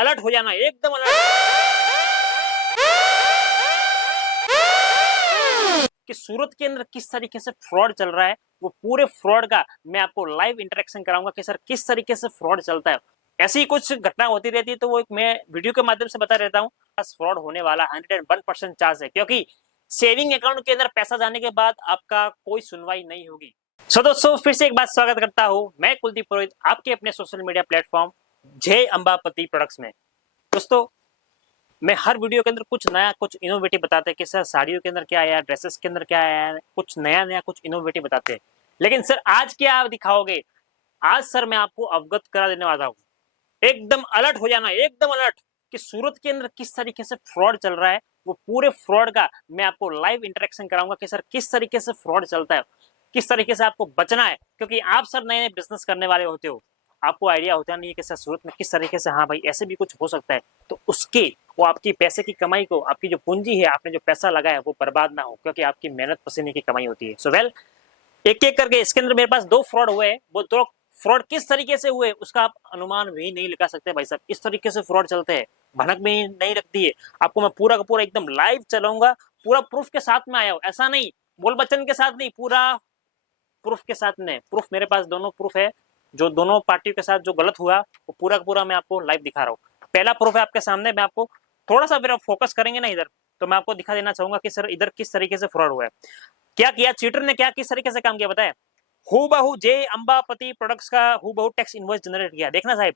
Alert हो जाना, एकदम अलर्ट कि सूरत के अंदर किस तरीके से फ्रॉड चल रहा है। वो पूरे फ्रॉड का मैं आपको लाइव इंटरेक्शन कराऊंगा कि सर किस तरीके से फ्रॉड चलता है। ऐसी ही कुछ घटना होती रहती है तो वो एक मैं वीडियो के माध्यम से बता रहता हूँ। फ्रॉड होने वाला 101% चांस है, क्योंकि सेविंग अकाउंट के अंदर पैसा जाने के बाद आपका कोई सुनवाई नहीं होगी। सो दोस्तों फिर से एक बात स्वागत करता हूँ, मैं कुलदीप पुरोहित आपके अपने सोशल मीडिया प्लेटफॉर्म जय अंबापति प्रोडक्ट्स में। दोस्तों मैं हर वीडियो के अंदर कुछ नया कुछ इनोवेटिव बताते हैं कि सर साड़ियों के अंदर क्या आया, ड्रेसेस के अंदर क्या आया, कुछ नया नया कुछ इनोवेटिव बताते हैं। लेकिन सर आज क्या आप दिखाओगे? आज सर मैं आपको अवगत करा देने वाला हूँ, एकदम अलर्ट हो जाना, एकदम अलर्ट कि सूरत के अंदर किस तरीके से फ्रॉड चल रहा है। वो पूरे फ्रॉड का मैं आपको लाइव इंटरेक्शन कराऊंगा कि सर किस तरीके से फ्रॉड चलता है, किस तरीके से आपको बचना है। क्योंकि आप सर नए नए बिजनेस करने वाले होते हो, आपको आइडिया होता नहीं है कि सर सूरत में किस तरीके से हाँ भाई ऐसे भी कुछ हो सकता है, तो उसके वो आपकी पैसे की कमाई को, आपकी जो पूंजी है, आपने जो पैसा लगाया वो बर्बाद ना हो, क्योंकि आपकी मेहनत पसीने की कमाई होती है। सो वेल एक एक करके इसके अंदर मेरे पास 2 फ्रॉड हुए हैं। वो 2 फ्रॉड किस तरीके से हुए उसका आप अनुमान भी नहीं लगा सकते भाई साहब। इस तरीके से फ्रॉड चलते हैं, भनक भी नहीं लगती है। आपको मैं पूरा का पूरा एकदम लाइव चलाऊंगा, पूरा प्रूफ के साथ में आया हूं, ऐसा नहीं बोल बच्चन के साथ नहीं, पूरा प्रूफ के साथ में। प्रूफ मेरे पास दोनों प्रूफ है, जो दोनों पार्टियों के साथ जो गलत हुआ वो पूरा का पूरा मैं आपको लाइव दिखा रहा हूँ। पहला प्रूफ है आपके सामने, मैं आपको थोड़ा सा मेरा फोकस करेंगे ना इधर, तो मैं आपको दिखा देना चाहूंगा कि सर इधर किस तरीके से फ्रॉड हुआ है। क्या किया चीटर ने, क्या किस तरीके से काम किया बताया? हूबहू जय अंबापति प्रोडक्ट्स का हूबहू टैक्स इनवॉइस जनरेट किया। देखना साहब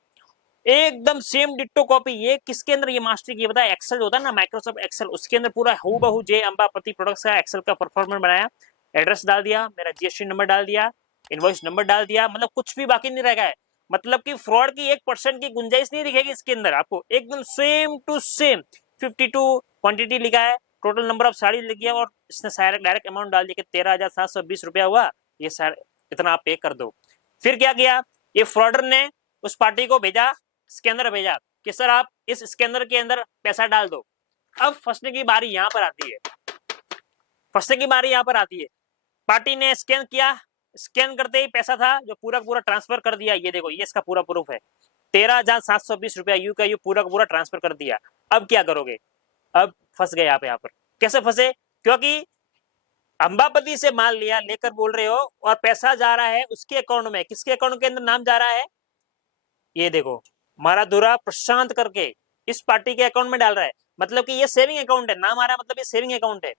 एकदम सेम डिट्टो कॉपी। ये किसके अंदर ये मास्टरी की बताया? एक्सेल होता है ना, माइक्रोसॉफ्ट एक्सेल, उसके अंदर पूरा हूबहू जय अंबापति प्रोडक्ट्स का एक्सेल का परफॉर्मेंस बनाया। एड्रेस डाल दिया, मेरा जीएसटी नंबर डाल दिया, इनवॉइस नंबर डाल दिया, मतलब कुछ भी बाकी नहीं रह गया है। मतलब कि फ्रॉड की 1% की गुंजाइश नहीं दिखेगी इसके अंदर आपको, एकदम सेम टू सेम। 52 क्वांटिटी लिखा है, टोटल नंबर ऑफ साड़ी लिख गया, और इसने डायरेक्ट अमाउंट डाल दिया कि 13,720 रुपया हुआ, ये इतना आप पे कर दो। फिर क्या किया ये फ्रॉडर ने? उस पार्टी को भेजा, स्कैनर भेजा कि सर आप इस स्कैनर के अंदर पैसा डाल दो। अब फंसने की बारी यहां पर आती है, फंसने की बारी यहां पर आती है। पार्टी ने स्कैन किया, स्कैन करते ही पैसा था जो पूरा पूरा ट्रांसफर कर दिया। ये देखो, ये इसका पूरा प्रूफ है, 13,720 रुपया यू का यू पूरा पूरा ट्रांसफर कर दिया। अब क्या करोगे? अब फंस गए आप यहाँ पर। कैसे फंसे? क्योंकि अंबापति से माल लिया, लेकर बोल रहे हो, और पैसा जा रहा है उसके अकाउंट में। किसके अकाउंट के अंदर नाम जा रहा है? ये देखो, मारादुरा प्रशांत करके इस पार्टी के अकाउंट में डाल रहा है। मतलब कि ये सेविंग अकाउंट है, नाम आ रहा है, मतलब ये सेविंग अकाउंट है।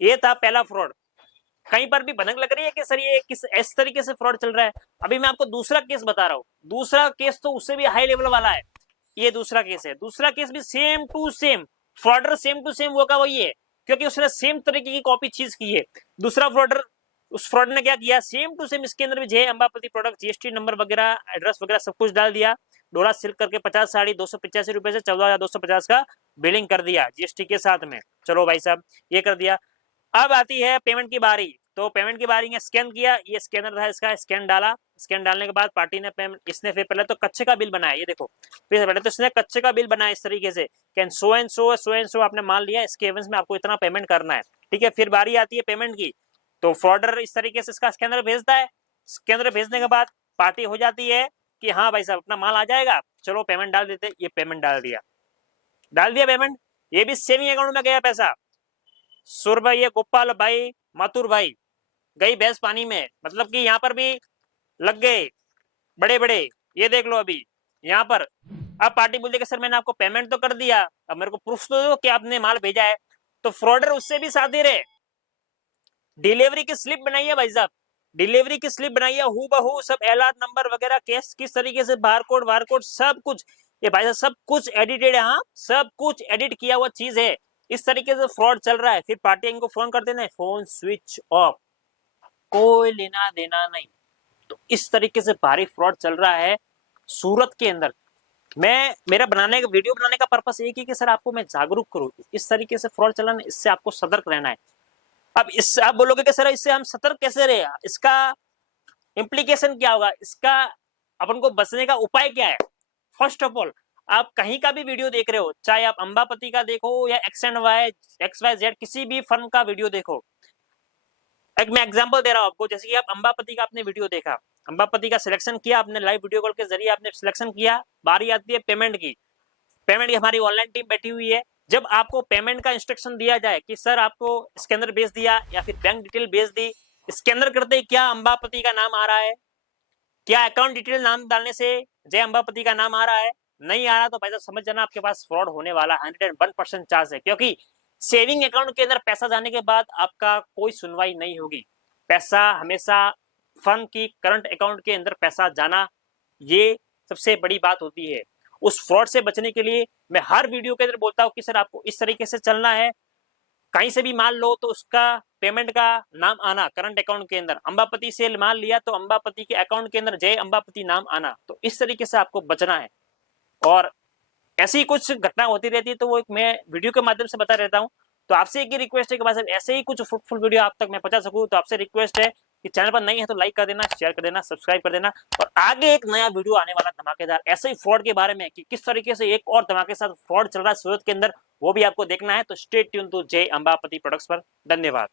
ये था पहला फ्रॉड। कहीं पर भी भनक लग रही है कि सर ये किस इस तरीके से फ्रॉड चल रहा है। अभी मैं आपको दूसरा केस बता रहा हूँ। दूसरा केस तो उससे भी हाई लेवल वाला है। ये दूसरा केस है, दूसरा केस भी सेम टू सेम, फ्रॉडर सेम टू सेम वो का वही है, क्योंकि उसने सेम तरीके की कॉपी चीज की है। दूसरा फ्रॉडर, उस फ्रॉड ने क्या किया, सेम टू सेम इसके अंदर भी जय अंबापति प्रोडक्ट जीएसटी नंबर वगैरह, एड्रेस वगैरह सब कुछ डाल दिया। डोला सिल्क करके 50 साड़ी 285 रुपए से 14,250 का बिलिंग कर दिया जीएसटी के साथ में। चलो भाई साहब ये कर दिया। अब आती है पेमेंट की बारी। तो पेमेंट की बारी में स्कैन किया, ये स्कैनर था इसका, स्कैन डाला। स्कैन डालने के बाद पार्टी ने पेमेंट, इसने फिर पहले तो कच्चे का बिल बनाया। ये देखो, फिर पहले तो इसने कच्चे का बिल बनाया इस तरीके से कि सो एंड सो आपने मान लिया, इसके एवंस में आपको इतना पेमेंट करना है। ठीक है, फिर बारी आती है पेमेंट की। तो फ्रॉडर इस तरीके से इसका स्कैनर भेजता है। स्कैनर भेजने के बाद पार्टी हो जाती है कि हाँ भाई साहब अपना माल आ जाएगा, चलो पेमेंट डाल देते। ये पेमेंट डाल दिया, डाल दिया पेमेंट। ये भी सेविंग अकाउंट में गया पैसा। सुर भाई, ये गोपाल भाई, माथुर भाई, गई भैंस पानी में। मतलब कि यहाँ पर भी लग गए बड़े बड़े। ये देख लो अभी यहाँ पर। अब पार्टी बोलती है कि सर मैंने आपको पेमेंट तो कर दिया, अब मेरे को प्रूफ तो दो कि आपने माल भेजा है। तो फ्रॉडर उससे भी साथ दे रहे, डिलीवरी की स्लिप बनाई है भाई साहब, डिलीवरी की स्लिप बनाई है हूबहू, सब एलआर नंबर वगैरह, केस किस तरीके से, बारकोड वारकोड सब कुछ। ये भाई साहब सब कुछ एडिटेड है, हाँ सब कुछ एडिट किया हुआ चीज है। इस तरीके से फ्रॉड चल रहा है। फिर पार्टी इनको फोन करते ना, फोन स्विच ऑफ, कोई लेना देना नहीं। तो इस तरीके से भारी फ्रॉड चल रहा है सूरत के अंदर। मैं मेरा बनाने का वीडियो बनाने का पर्पस एक ही कि सर आपको मैं जागरूक करूं, इस तरीके से फ्रॉड चलाना, इससे आपको सतर्क रहना है। अब इससे आप बोलोगे कि सर इससे हम सतर्क कैसे रहे, इसका इम्प्लीकेशन क्या होगा, इसका अपन को बचने का उपाय क्या है? फर्स्ट ऑफ ऑल, आप कहीं का भी वीडियो देख रहे हो, चाहे आप अंबापति का देखो या XY Z किसी भी फर्म का वीडियो देखो। एक मैं एग्जांपल दे रहा हूं आपको, जैसे कि आप अंबापति का आपने वीडियो देखा, अंबापति का सिलेक्शन किया आपने, लाइव वीडियो कॉल के जरिए आपने सिलेक्शन किया, बारी आती है पेमेंट की। पेमेंट की हमारी ऑनलाइन टीम बैठी हुई है। जब आपको पेमेंट का इंस्ट्रक्शन दिया जाए कि सर आपको स्कैनर भेज दिया या फिर बैंक डिटेल भेज दी, स्कैनर करते ही क्या अंबापति का नाम आ रहा है, क्या अकाउंट डिटेल नाम डालने से जय अंबापति का नाम आ रहा है, नहीं आ रहा, तो भाई साहब समझ जाना आपके पास फ्रॉड होने वाला 101% चांस है। क्योंकि सेविंग अकाउंट के अंदर पैसा जाने के बाद आपका कोई सुनवाई नहीं होगी। पैसा हमेशा फर्म की करंट अकाउंट के अंदर पैसा जाना, ये सबसे बड़ी बात होती है। उस फ्रॉड से बचने के लिए मैं हर वीडियो के अंदर बोलता हूँ कि सर आपको इस तरीके से चलना है, कहीं से भी माल लो तो उसका पेमेंट का नाम आना करंट अकाउंट के अंदर, अंबापति से माल लिया तो अंबापति के अकाउंट के अंदर जय अंबापति नाम आना। तो इस तरीके से आपको बचना है। और ऐसी कुछ घटना होती रहती है तो वो एक मैं वीडियो के माध्यम से बता रहता हूँ। तो आपसे एक ही रिक्वेस्ट है कि बस ऐसे ही कुछ फ्रूटफुल वीडियो आप तक मैं पहुंचा सकूं, तो आपसे रिक्वेस्ट है कि चैनल पर नहीं है तो लाइक कर देना, शेयर कर देना, सब्सक्राइब कर देना। और आगे एक नया वीडियो आने वाला धमाकेदार ऐसे ही फ्रॉड के बारे में कि किस तरीके से एक और धमाके के साथ फ्रॉड चल रहा है सूरत के अंदर, वो भी आपको देखना है। तो स्टे ट्यून टू जय अंबापति प्रोडक्ट्स पर। धन्यवाद।